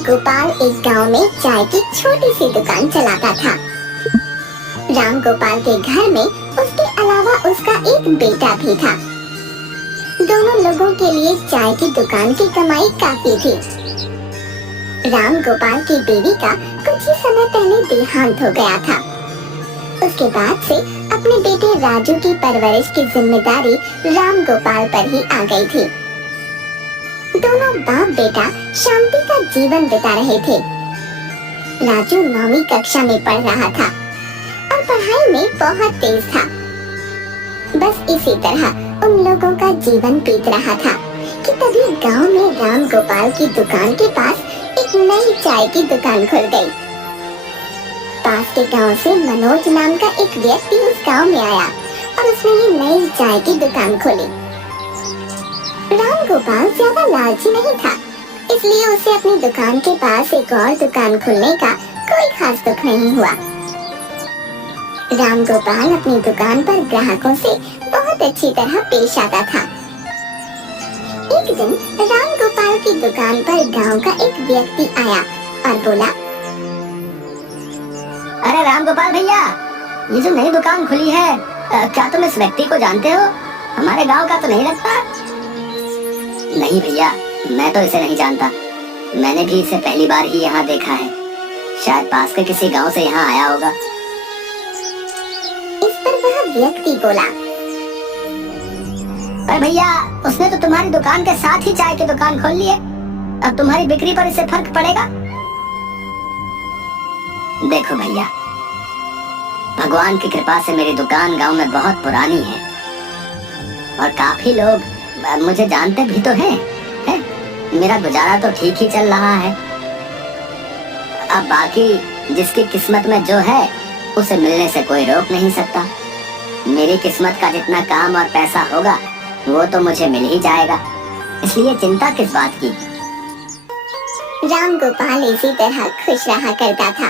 गोपाल एक गांव में चाय की छोटी सी दुकान चलाता था। राम गोपाल के घर में उसके अलावा उसका एक बेटा भी था। दोनों लोगों के लिए चाय की दुकान की कमाई काफी थी। राम गोपाल की बीवी का कुछ ही समय पहले देहांत हो गया था। उसके बाद से अपने बेटे राजू की परवरिश की जिम्मेदारी राम गोपाल पर ही आ गई थी। दोनों बाप बेटा शांति का जीवन बिता रहे थे। राजू 9वीं कक्षा में पढ़ रहा था और पढ़ाई में बहुत तेज था। बस इसी तरह उन लोगों का जीवन बीत रहा था कि तभी गांव में राम गोपाल की दुकान के पास एक नई चाय की दुकान खुल गई। पास के गांव से मनोज नाम का एक व्यक्ति उस गांव में आया और उसने ये नई चाय की दुकान खोली। राम गोपाल ज्यादा लालची नहीं था, इसलिए उसे अपनी दुकान के पास एक और दुकान खोलने का कोई खास दुख नहीं हुआ। राम गोपाल अपनी दुकान पर ग्राहकों से बहुत अच्छी तरह पेश आता था। एक दिन राम गोपाल की दुकान पर गांव का एक व्यक्ति आया और बोला, अरे राम गोपाल भैया, ये जो नई दुकान खुली है, क्या तुम इस व्यक्ति को जानते हो? हमारे गांव का तो नहीं लगता। नहीं भैया, मैं तो इसे नहीं जानता। मैंने भी इसे पहली बार ही यहाँ देखा है। शायद पास के किसी गांव से यहाँ आया होगा। इस पर वह व्यक्ति बोला, पर भैया, उसने तो तुम्हारी दुकान के साथ ही चाय की दुकान खोल ली है। अब तुम्हारी बिक्री पर इससे फर्क पड़ेगा? देखो भैया, भगवान की कृपा से मेरी दुकान गांव में बहुत पुरानी है और काफी लोग मुझे जानते भी तो हैं। मेरा गुजारा तो ठीक ही चल रहा है। अब बाकी जिसकी किस्मत में जो है उसे मिलने से कोई रोक नहीं सकता। मेरी किस्मत का जितना काम और पैसा होगा वो तो मुझे मिल ही जाएगा, इसलिए चिंता किस बात की। राम गोपाल इसी तरह खुश रहा करता था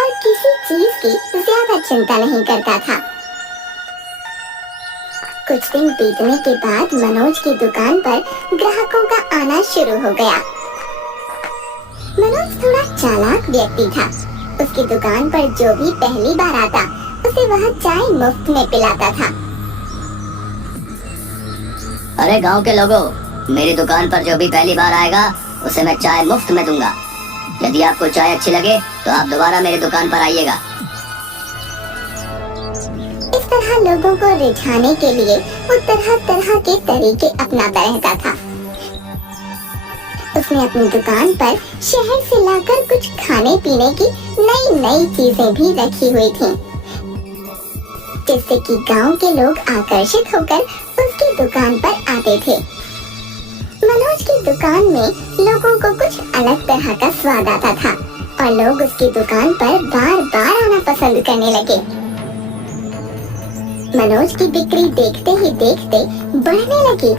और किसी चीज की ज्यादा चिंता नहीं करता था। कुछ दिन बीतने के बाद मनोज की दुकान पर ग्राहकों का आना शुरू हो गया। मनोज थोड़ा चालाक व्यक्ति था। उसकी दुकान पर जो भी पहली बार आता, उसे वह चाय मुफ्त में पिलाता था। अरे गांव के लोगों, मेरी दुकान पर जो भी पहली बार आएगा उसे मैं चाय मुफ्त में दूंगा। यदि आपको चाय अच्छी लगे तो आप दोबारा मेरी दुकान पर आइएगा। इस तरह लोगों को रिझाने के लिए वो तरह तरह के तरीके अपनाता रहता था। उसने अपनी दुकान पर शहर से लाकर कुछ खाने पीने की नई नई चीजें भी रखी हुई थीं, जिससे कि गांव के लोग आकर्षित होकर उसकी दुकान पर आते थे। मनोज की दुकान में लोगों को कुछ अलग तरह का स्वाद आता था और लोग उसकी दुकान पर बार बार आना पसंद करने लगे। मनोज की बिक्री देखते ही देखते बढ़ने लगी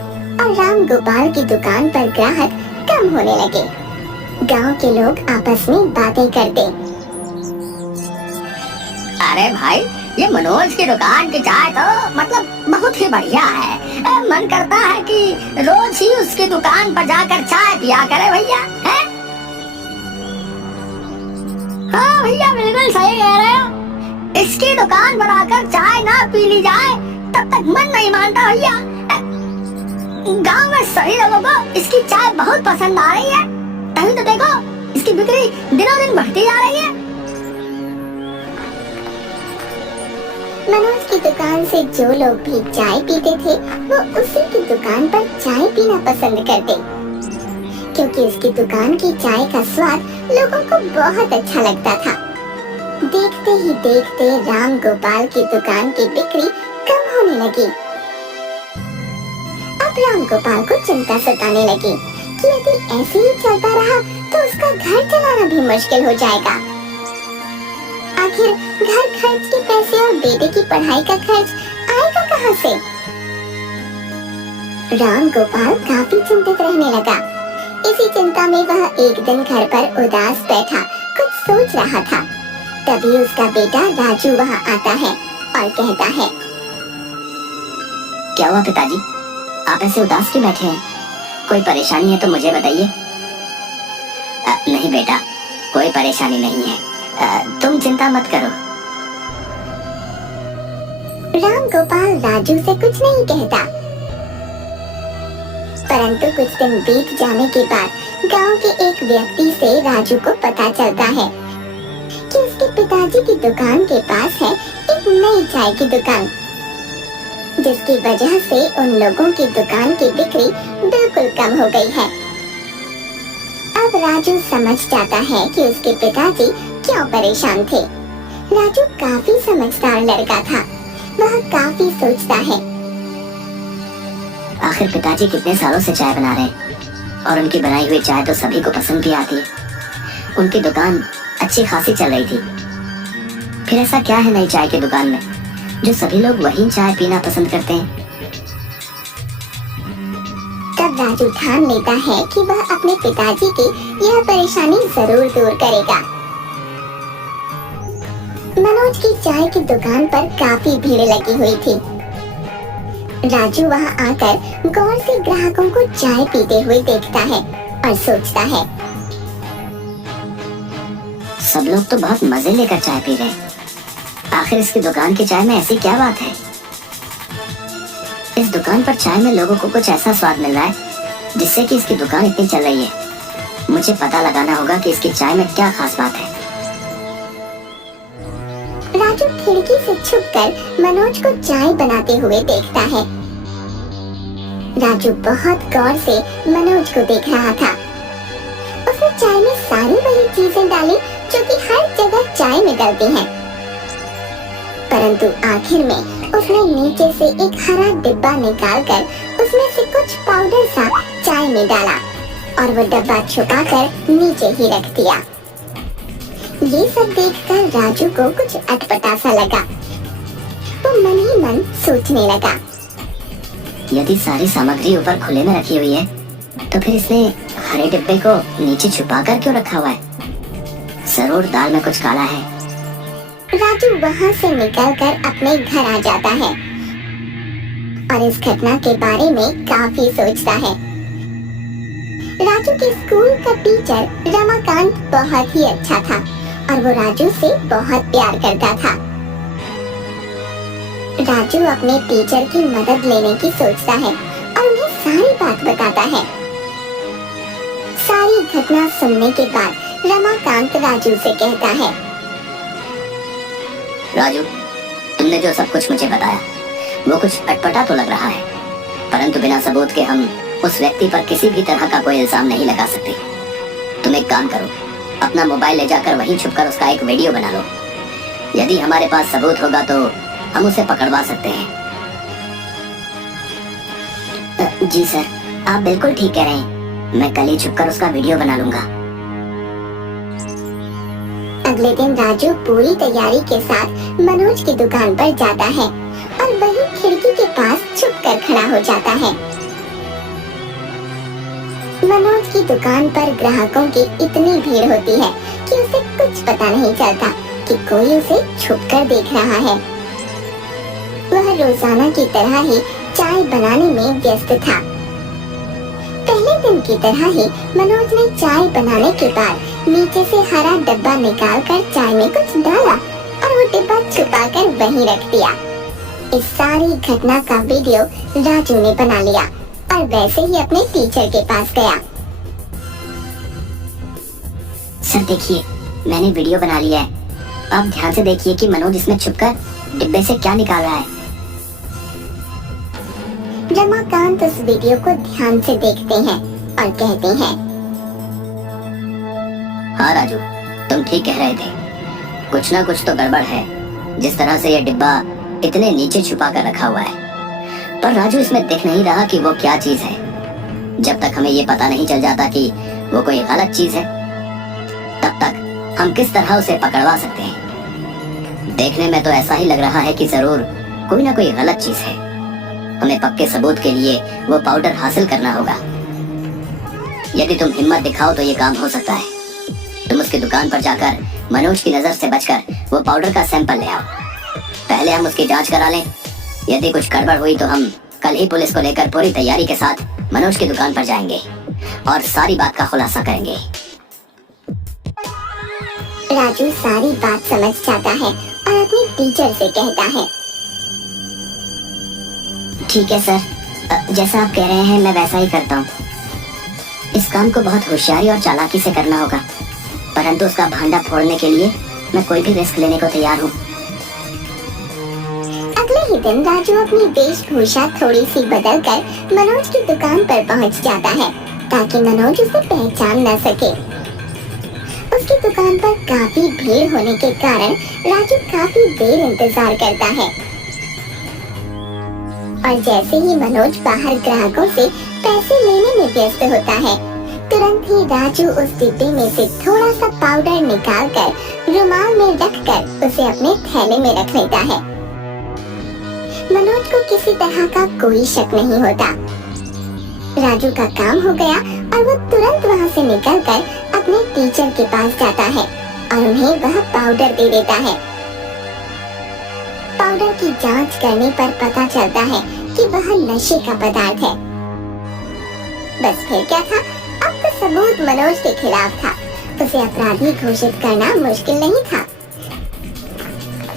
और राम गोपाल की दुकान पर ग्राहक कम होने लगे। गांव के लोग आपस में बातें करते, अरे भाई, ये मनोज की दुकान की चाय तो मतलब बहुत ही बढ़िया है। मन करता है कि रोज ही उसकी दुकान पर जाकर चाय पिया करे भैया। है? हाँ भैया, बिल्कुल सही कह रहे हो। इसकी दुकान पर आकर चाय ना पी ली जाए तब तक मन नहीं मानता भैया। गांव में सभी लोगों को इसकी चाय बहुत पसंद आ रही है, तभी तो देखो इसकी बिक्री दिनों दिन बढ़ती जा रही है। मनोज की दुकान से जो लोग भी चाय पीते थे वो उसी की दुकान पर चाय पीना पसंद करते, क्योंकि उसकी दुकान की चाय का स्वाद लोगों को बहुत अच्छा लगता था। देखते ही देखते राम गोपाल की दुकान की बिक्री कम होने लगी। अब राम गोपाल को चिंता सताने लगी कि यदि ऐसे ही चलता रहा तो उसका घर चलाना भी मुश्किल हो जाएगा। आखिर घर खर्च के पैसे और बेटे की पढ़ाई का खर्च आएगा कहाँ से? राम गोपाल काफी चिंतित रहने लगा। इसी चिंता में वह एक दिन घर पर उदास बैठा कुछ सोच रहा था। तभी उसका बेटा राजू वहाँ आता है और कहता है, क्या हुआ पिताजी, आप ऐसे उदास क्यों बैठे हैं? कोई परेशानी है तो मुझे बताइए। नहीं बेटा, कोई परेशानी नहीं है, तुम चिंता मत करो। राम गोपाल राजू से कुछ नहीं कहता, परंतु कुछ दिन बीत जाने के बाद गांव के एक व्यक्ति से राजू को पता चलता है कि उसके पिताजी की दुकान के पास है एक नई चाय की दुकान, जिसकी वजह से उन लोगों की दुकान की बिक्री बिल्कुल कम हो गई है। अब राजू समझ जाता है कि उसके पिताजी क्यों परेशान थे। राजू काफी समझदार लड़का था, वह काफी सोचता है। आखिर पिताजी कितने सालों से चाय बना रहे हैं और उनकी बनाई हुई चाय तो सभी को पसंद भी आती है। उनकी दुकान अच्छी खासी चल रही थी, फिर ऐसा क्या है नई चाय की दुकान में जो सभी लोग वही चाय पीना पसंद करते हैं। तब राजू ठान लेता है कि वह अपने पिताजी की यह परेशानी जरूर दूर करेगा। मनोज की चाय की दुकान पर काफी भीड़ लगी हुई थी। राजू वहां आकर गौर से ग्राहकों को चाय पीते हुए देखता है और सोचता है, सब लोग तो बहुत मजे लेकर चाय पी रहे हैं, आखिर इसकी दुकान की चाय में ऐसी क्या बात है। इस दुकान पर चाय में लोगों को कुछ ऐसा स्वाद मिल रहा है जिससे कि इसकी दुकान इतनी चल रही है। मुझे पता लगाना होगा कि इसकी चाय में क्या खास बात है। राजू खिड़की से छुपकर मनोज को चाय बनाते हुए देखता है। राजू बहुत गौर से मनोज को देख रहा था। उसने चाय में सारी वही चीजें डाली जो कि हर जगह चाय में डलती हैं। परंतु आखिर में उसने नीचे से एक हरा डिब्बा निकालकर उसमें से कुछ पाउडर सा चाय में डाला और वो डब्बा छुपाकर नीचे ही रख दिया। ये सब देखकर राजू को कुछ अटपटा सा लगा। वो मन ही मन सोचने लगा, यदि सारी सामग्री ऊपर खुले में रखी हुई है तो फिर इसने हरे डिब्बे को नीचे छुपा कर क्यों रखा हुआ है। जरूर दाल में कुछ काला है। राजू वहाँ से निकलकर अपने घर आ जाता है और इस घटना के बारे में काफी सोचता है। राजू के स्कूल का टीचर रमाकांत बहुत ही अच्छा था और वो राजू से बहुत प्यार करता था। राजू अपने टीचर की मदद लेने की सोचता है और उन्हें सारी बात बताता है। सारी घटना सुनने के बाद रमाकांत राजू से कहता है, राजू, तुमने जो सब कुछ मुझे बताया वो कुछ अटपटा तो लग रहा है, परंतु बिना सबूत के हम उस व्यक्ति पर किसी भी तरह का कोई इल्जाम नहीं लगा सकते। तुम एक काम करो, अपना मोबाइल ले जाकर वहीं छुपकर उसका एक वीडियो बना लो। यदि हमारे पास सबूत होगा तो हम उसे पकड़वा सकते हैं। जी सर, आप बिल्कुल ठीक कह रहे हैं, मैं कल ही छुपकर उसका वीडियो बना लूंगा। अगले दिन राजू पूरी तैयारी के साथ मनोज की दुकान पर जाता है और वही खिड़की के पास छुपकर खड़ा हो जाता है। मनोज की दुकान पर ग्राहकों की इतनी भीड़ होती है कि उसे कुछ पता नहीं चलता कि कोई उसे छुपकर देख रहा है। वह रोजाना की तरह ही चाय बनाने में व्यस्त था। पहले दिन की तरह ही मनोज ने चाय बनाने के बाद नीचे से हरा डब्बा निकालकर चाय में कुछ डाला और वो डिब्बा छुपाकर वहीं रख दिया। इस सारी घटना का वीडियो राजू ने बना लिया और वैसे ही अपने टीचर के पास गया। सर देखिए, मैंने वीडियो बना लिया है। आप ध्यान से देखिए कि मनोज इसमें छुपकर डिब्बे से क्या निकाल रहा है। रमाकांत उस वीडियो को ध्यान से देखते हैं और कहते हैं, हाँ राजू, तुम ठीक कह रहे थे, कुछ ना कुछ तो गड़बड़ है। जिस तरह से यह डिब्बा इतने नीचे छुपा कर रखा हुआ है, पर राजू इसमें दिख नहीं रहा कि वो क्या चीज है। जब तक हमें ये पता नहीं चल जाता कि वो कोई गलत चीज है, तब तक हम किस तरह उसे पकड़वा सकते हैं। देखने में तो ऐसा ही लग रहा है कि जरूर कोई ना कोई गलत चीज है। हमें पक्के सबूत के लिए वो पाउडर हासिल करना होगा। यदि तुम हिम्मत दिखाओ तो ये काम हो सकता है। तुम उसकी दुकान पर जाकर मनोज की नजर से बचकर वो पाउडर का सैंपल ले आओ। पहले हम उसकी जांच करा लें। यदि कुछ गड़बड़ हुई तो हम कल ही पुलिस को लेकर पूरी तैयारी के साथ मनोज की दुकान पर जाएंगे और सारी बात का खुलासा करेंगे। राजू सारी बात समझ जाता है और अपने टीचर से कहता है, ठीक है सर, जैसा आप कह रहे हैं मैं वैसा ही करता हूँ। इस काम को बहुत होशियारी और चालाकी से करना होगा, परंतु उसका भांडा फोड़ने के लिए मैं कोई भी रिस्क लेने को तैयार हूँ। अगले ही दिन राजू अपनी वेशभूषा थोड़ी सी बदलकर मनोज की दुकान पर पहुंच जाता है ताकि मनोज उसे पहचान न सके। उसकी दुकान पर काफी भीड़ होने के कारण राजू काफी देर इंतजार करता है और जैसे ही मनोज बाहर ग्राहकों से पैसे लेने में व्यस्त होता है, तुरंत ही राजू उस डिब्बे में से थोड़ा सा पाउडर निकालकर रुमाल में रखकर उसे अपने थैले में रख लेता है। मनोज को किसी तरह का कोई शक नहीं होता। राजू का काम हो गया और वो तुरंत वहाँ से निकलकर अपने टीचर के पास जाता है और उन्हें वह पाउडर दे देता है। पाउडर की जांच करने पर पता चलता है कि वह नशे का पदार्थ है। बस फिर क्या था, अब तो सबूत मनोज के खिलाफ था। उसे अपराधी घोषित करना मुश्किल नहीं था।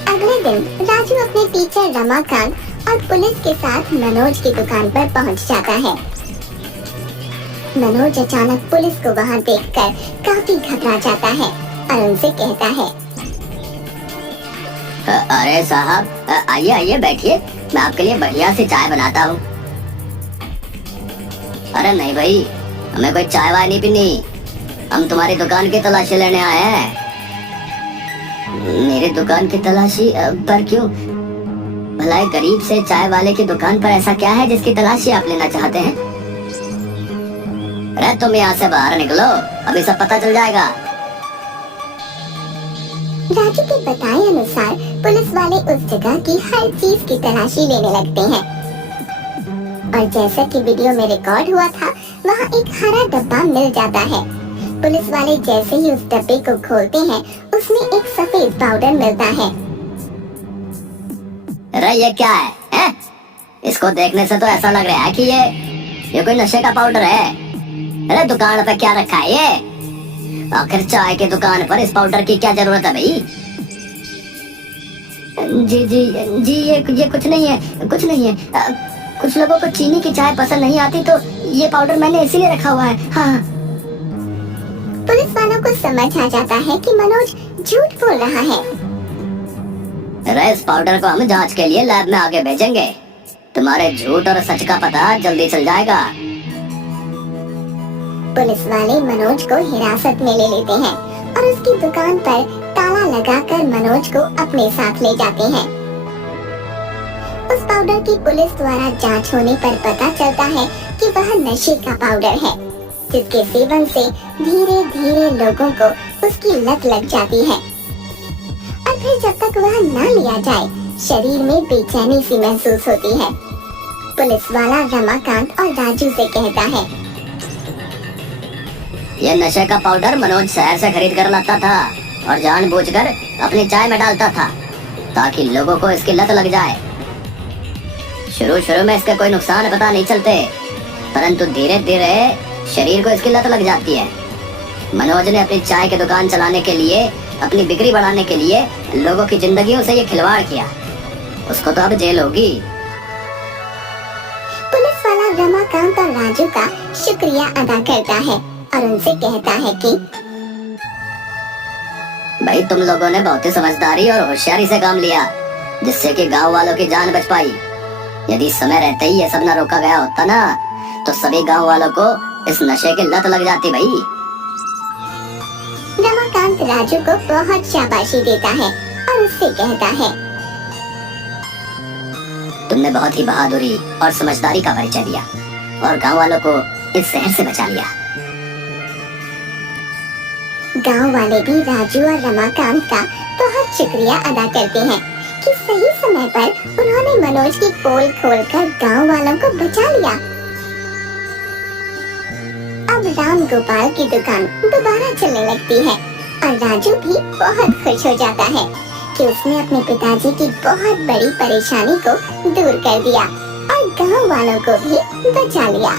अगले दिन राजू अपने टीचर रमाकांत और पुलिस के साथ मनोज की दुकान पर पहुंच जाता है। मनोज अचानक पुलिस को वहां देखकर काफी घबरा जाता है और उनसे कहता है, अरे साहब, आइए आइए बैठिए, मैं आपके लिए बढ़िया सी चाय बनाता हूँ। अरे नहीं भाई, हमें कोई चाय वाय नहीं पीनी, हम तुम्हारी दुकान की तलाशी लेने आए हैं। मेरी दुकान की तलाशी? पर क्यों? भला एक गरीब से चाय वाले की दुकान पर ऐसा क्या है जिसकी तलाशी आप लेना चाहते हैं? अरे तुम यहाँ से बाहर निकलो, अभी सब पता चल जाएगा। राजू के बताए अनुसार पुलिस वाले उस जगह की हर चीज की तलाशी लेने लगते हैं और जैसा कि वीडियो में रिकॉर्ड हुआ था, वहाँ एक हरा डब्बा मिल जाता है। पुलिस वाले जैसे ही उस डब्बे को खोलते हैं, उसमें एक सफेद पाउडर मिलता है। अरे ये क्या है? इसको देखने से तो ऐसा लग रहा है कि ये कोई नशे का पाउडर है। अरे दुकान पे क्या रखा है ये? आखिर चाय की दुकान पर इस पाउडर की क्या जरूरत है भाई? जी जी जी, ये कुछ नहीं है, कुछ नहीं है। कुछ लोगों को चीनी की चाय पसंद नहीं आती, तो ये पाउडर मैंने इसीलिए रखा हुआ है। हाँ। पुलिस वालों को समझ आ जाता है कि मनोज झूठ बोल रहा है। अरे इस पाउडर को हम जांच के लिए लैब में आगे भेजेंगे, तुम्हारे झूठ और सच का पता जल्दी चल जाएगा। पुलिस वाले मनोज को हिरासत में ले लेते हैं और उसकी दुकान पर ताला लगाकर मनोज को अपने साथ ले जाते हैं। उस पाउडर की पुलिस द्वारा जांच होने पर पता चलता है कि वह नशे का पाउडर है, जिसके सेवन से धीरे धीरे लोगों को उसकी लत लग जाती है और फिर जब तक वह न लिया जाए, शरीर में बेचैनी सी महसूस होती है। पुलिस वाला रमाकांत और राजू से कहता है, ये नशे का पाउडर मनोज शहर से खरीद कर लाता था और जानबूझकर अपनी चाय में डालता था ताकि लोगों को इसकी लत लग जाए। शुरू में इसके कोई नुकसान पता नहीं चलते, परंतु धीरे धीरे शरीर को इसकी लत लग जाती है। मनोज ने अपनी चाय की दुकान चलाने के लिए, अपनी बिक्री बढ़ाने के लिए लोगों की जिंदगियों से ये खिलवाड़ किया। उसको तो अब जेल होगी। पुलिस वाला रमाकांत और राजू का शुक्रिया अदा करता है और उनसे कहता है कि भाई तुम लोगों ने बहुत ही समझदारी और होशियारी से काम लिया, जिससे कि गांव वालों की जान बच पाई। यदि समय रहते ही ये सब न रोका गया होता ना, तो सभी गांव वालों को इस नशे की लत लग जाती भाई। रमाकांत राजू को बहुत शाबाशी देता है और उससे कहता है, तुमने बहुत ही बहादुरी और समझदारी का परिचय दिया और गांव वालों को इस शहर से बचा लिया। गांव वाले भी राजू और रमाकांत का बहुत शुक्रिया अदा करते हैं कि सही समय पर उन्होंने मनोज की पोल खोलकर गांव वालों को बचा लिया। अब राम गोपाल की दुकान दोबारा चलने लगती है और राजू भी बहुत खुश हो जाता है कि उसने अपने पिताजी की बहुत बड़ी परेशानी को दूर कर दिया और गांव वालों को भी बचा लिया।